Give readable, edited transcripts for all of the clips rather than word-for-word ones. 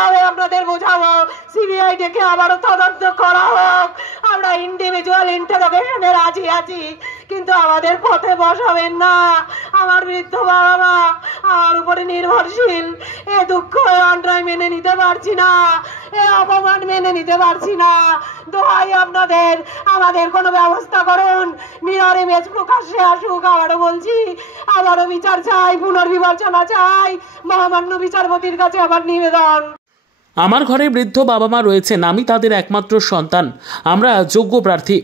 কিভাবে আপনাদের বোঝাবো? সিবিআই ডেকে আবারও তদন্ত করা হোক। আমরা ইন্ডিভিজুয়াল ইন্টারোগেশনে রাজি আছি, কিন্তু আমাদের পথে বসাবেন না। আমার বৃদ্ধ বাবা মা আমার উপরে নির্ভরশীল। এ দুঃখ অন্যায় মেনে নিতে পারছি না, এ অপমান মেনে নিতে পারছি না। দোহাই আপনাদের, আমাদের কোনো ব্যবস্থা করুন। মিরর ইমেজ প্রকাশ্যে আসুক। আবারও বলছি, আবারও বিচার চাই, পুনর্বিবেচনা চাই। মহামান্য বিচারপতির কাছে আমার নিবেদন। আমার ঘরে বৃদ্ধ বাবা মা রয়েছেন, আমি তাদের একমাত্র সন্তান। আমরা যোগ্য প্রার্থী,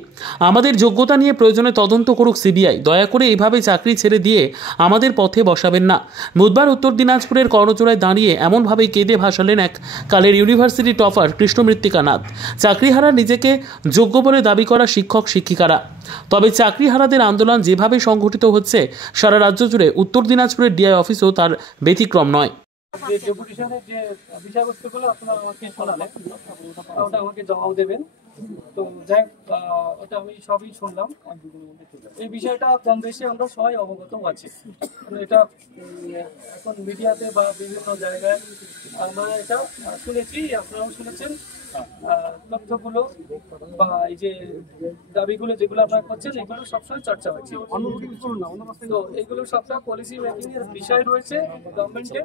আমাদের যোগ্যতা নিয়ে প্রয়োজনে তদন্ত করুক সিবিআই। দয়া করে এইভাবে চাকরি ছেড়ে দিয়ে আমাদের পথে বসাবেন না। বুধবার উত্তর দিনাজপুরের কর্ণজোড়ায় দাঁড়িয়ে এমনভাবেই কেঁদে ভাসালেন এক কালের ইউনিভার্সিটি টপার কৃষ্ণমৃত্তিকা নাথ। চাকরিহারা নিজেকে যোগ্য বলে দাবি করা শিক্ষক শিক্ষিকারা। তবে চাকরিহারাদের আন্দোলন যেভাবে সংঘটিত হচ্ছে সারা রাজ্য জুড়ে, উত্তর দিনাজপুরের ডিআই অফিসও তার ব্যতিক্রম নয়। যে ডেপুটেশনের যে বিষয়বস্তুগুলো আপনারা আমাকে শোনালেন, ওটা আমাকে জবাব দেবেন। তো যাই ওটা আমি সবই শুনলাম। এই বিষয়টা কম বেশি আমরা সবাই অবগত আছি। এটা এখন মিডিয়াতে বা বিভিন্ন জায়গায় আমরা এটা শুনেছি, আপনারাও শুনেছেন। তথ্যগুলো বা এই যে দাবিগুলো যেগুলো আপনারা করছেন, এগুলো সবসময় চর্চা হচ্ছে। তো এগুলো সবটা পলিসি মেকিং এর বিষয় রয়েছে গভর্নমেন্টে।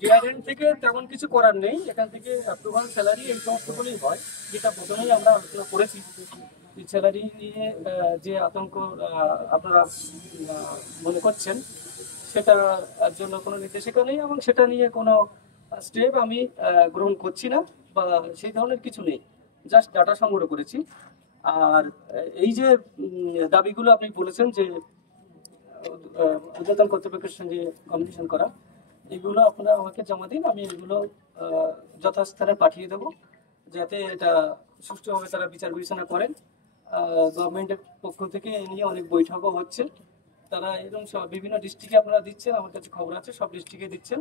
ডিআরএন থেকে তেমন কিছু করার নেই, এখান থেকে অ্যাপ্রুভাল স্যালারি এই সমস্তগুলোই হয়, যেটা প্রথমেই আমরা আলোচনা করেছি। স্যালারি নিয়ে যে আতঙ্ক আপনারা মনে করছেন, সেটার জন্য কোনো নির্দেশিকা নেই এবং সেটা নিয়ে কোনো স্টেপ আমি গ্রহণ করছি না বা সেই ধরনের কিছু নেই। জাস্ট ডাটা সংগ্রহ করেছি। আর এই যে দাবিগুলো আপনি বলেছেন যে ঊর্ধ্বতন কর্তৃপক্ষের সঙ্গে কমিউনিকেশন করা, এগুলো আপনারা আমাকে জমা দিন। আমি এগুলো যথাস্থানে পাঠিয়ে দেবো, যাতে এটা সুষ্ঠুভাবে তারা বিচার বিবেচনা করেন। গভর্নমেন্টের পক্ষ থেকে এ নিয়ে অনেক বৈঠকও হচ্ছে। তারা এরকম বিভিন্ন ডিস্ট্রিক্টে আপনারা দিচ্ছেন, আমার কাছে খবর আছে সব ডিস্ট্রিক্টে দিচ্ছেন।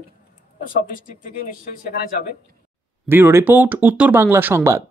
সব ডিস্ট্রিক্ট থেকে নিশ্চয়ই সেখানে যাবে। ব্যুরো রিপোর্ট, উত্তর বাংলা সংবাদ।